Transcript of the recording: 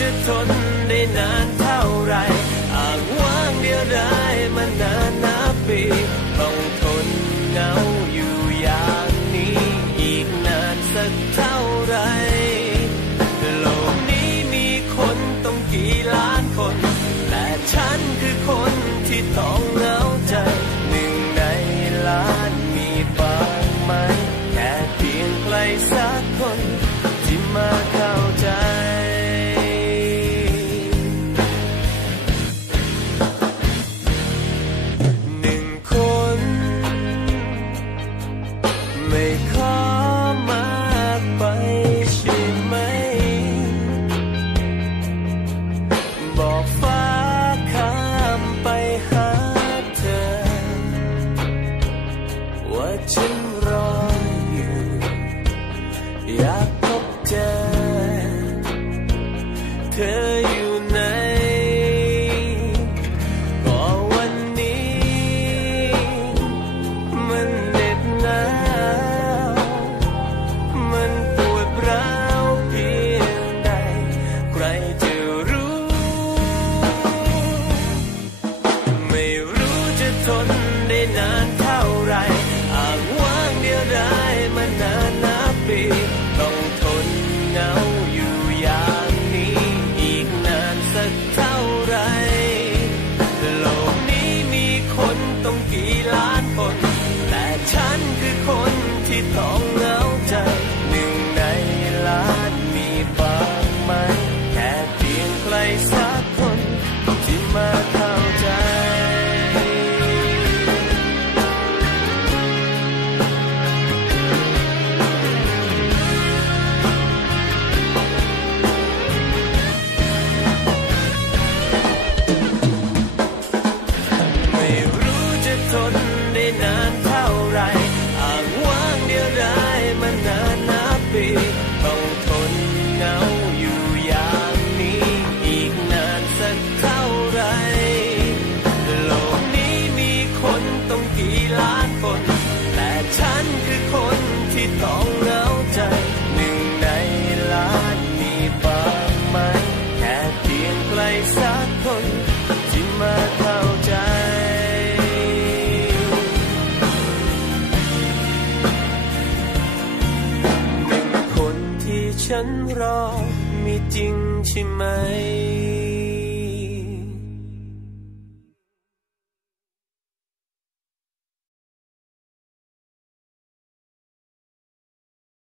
จะทนได้นาน could donde nanti ฉันรอมีจริงใช่ไหม